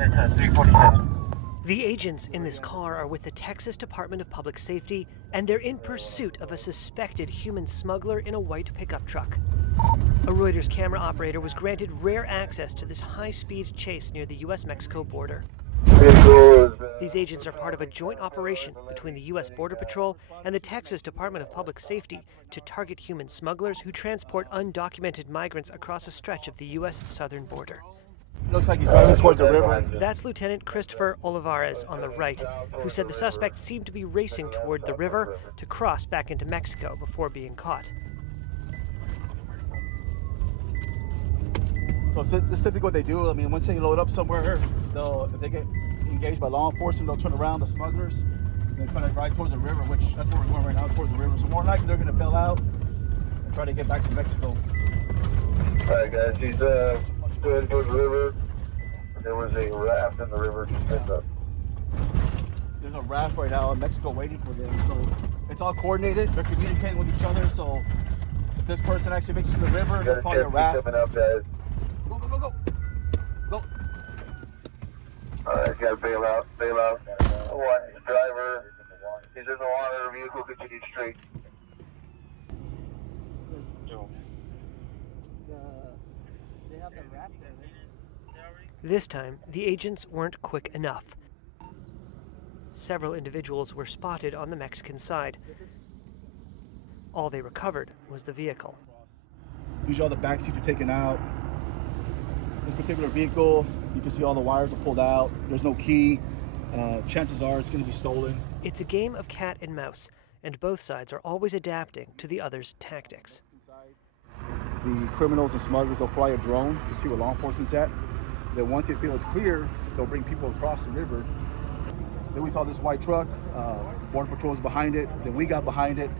at 347. The agents in this car are with the Texas Department of Public Safety, and they're in pursuit of a suspected human smuggler in a white pickup truck. A Reuters camera operator was granted rare access to this high-speed chase near the U.S.-Mexico border. These agents are part of a joint operation between the U.S. Border Patrol and the Texas Department of Public Safety to target human smugglers who transport undocumented migrants across a stretch of the U.S. southern border. Looks like he's driving towards the river. That's Lieutenant Christopher Olivares on the right, who said the suspect seemed to be racing toward the river to cross back into Mexico before being caught. So this is typically what they do. I mean, once they load up somewhere, if they get engaged by law enforcement, they'll turn around, the smugglers, and try to drive towards the river, which that's where we're going right now, towards the river. So more likely they're going to bail out and try to get back to Mexico. All right, guys, he's going towards the river. There was a raft in the river just picked up. There's a raft right now in Mexico waiting for them. So it's all coordinated. They're communicating with each other. So if this person actually makes it to the river, there's probably a raft. Coming up, guys. Go, go, go, go. Go. All right, gotta bail out, bail out. One driver, he's in the water, vehicle continues straight. They have the raft there. This time, the agents weren't quick enough. Several individuals were spotted on the Mexican side. All they recovered was the vehicle. Usually all the back seats are taken out. This particular vehicle, you can see all the wires are pulled out. There's no key. Chances are it's going to be stolen. It's a game of cat and mouse, and both sides are always adapting to the other's tactics. The criminals and smugglers will fly a drone to see where law enforcement's at. Then once they feel it's clear, they'll bring people across the river. Then we saw this white truck, Border Patrol was behind it, then we got behind it,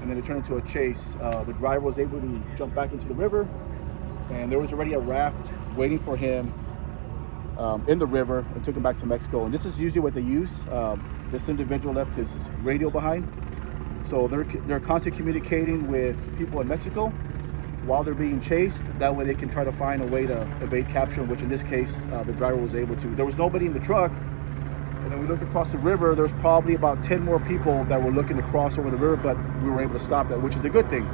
and then it turned into a chase. The driver was able to jump back into the river, and there was already a raft waiting for him in the river and took him back to Mexico. And this is usually what they use. This individual left his radio behind, so they're constantly communicating with people in Mexico while they're being chased. That way they can try to find a way to evade capture, which in this case, the driver was able to. There was nobody in the truck, and then we looked across the river, there's probably about 10 more people that were looking to cross over the river, but we were able to stop that, which is the good thing.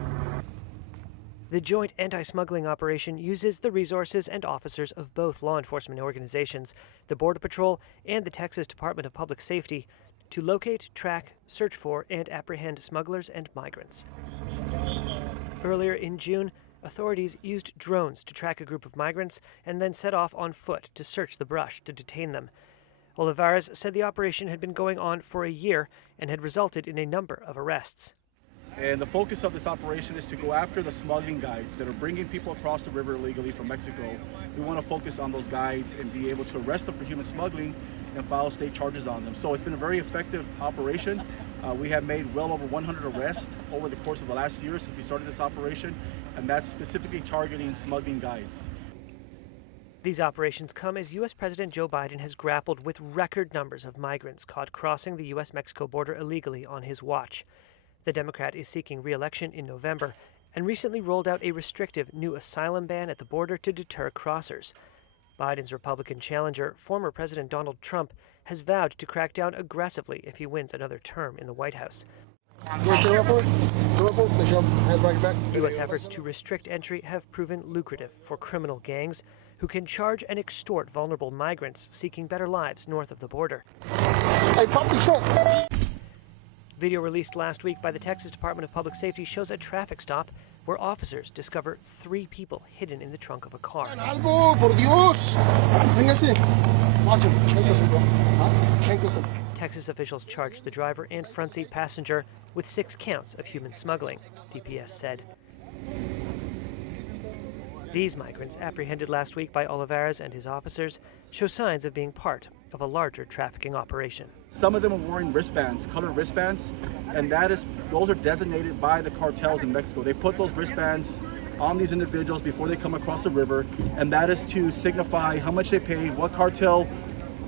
The joint anti-smuggling operation uses the resources and officers of both law enforcement organizations, the Border Patrol and the Texas Department of Public Safety, to locate, track, search for, and apprehend smugglers and migrants. Earlier in June, authorities used drones to track a group of migrants and then set off on foot to search the brush to detain them. Olivares said the operation had been going on for a year and had resulted in a number of arrests. And the focus of this operation is to go after the smuggling guides that are bringing people across the river illegally from Mexico. We want to focus on those guides and be able to arrest them for human smuggling and file state charges on them. So it's been a very effective operation. We have made well over 100 arrests over the course of the last year since we started this operation, and that's specifically targeting smuggling guides. These operations come as U.S. President Joe Biden has grappled with record numbers of migrants caught crossing the U.S.-Mexico border illegally on his watch. The Democrat is seeking re-election in November and recently rolled out a restrictive new asylum ban at the border to deter crossers. Biden's Republican challenger, former President Donald Trump, has vowed to crack down aggressively if he wins another term in the White House. U.S. efforts to restrict entry have proven lucrative for criminal gangs who can charge and extort vulnerable migrants seeking better lives north of the border. Video released last week by the Texas Department of Public Safety shows a traffic stop where officers discover 3 people hidden in the trunk of a car. Texas officials charged the driver and front seat passenger with 6 counts of human smuggling, DPS said. These migrants, apprehended last week by Olivares and his officers, show signs of being part of a larger trafficking operation. Some of them are wearing wristbands, colored wristbands, and those are designated by the cartels in Mexico. They put those wristbands on these individuals before they come across the river, and that is to signify how much they pay, what cartel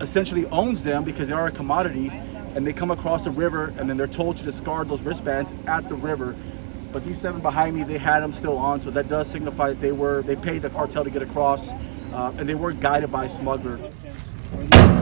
essentially owns them because they are a commodity, and they come across the river and then they're told to discard those wristbands at the river. But these 7 behind me, they had them still on, so that does signify that they paid the cartel to get across, and they were guided by a smuggler. Right here.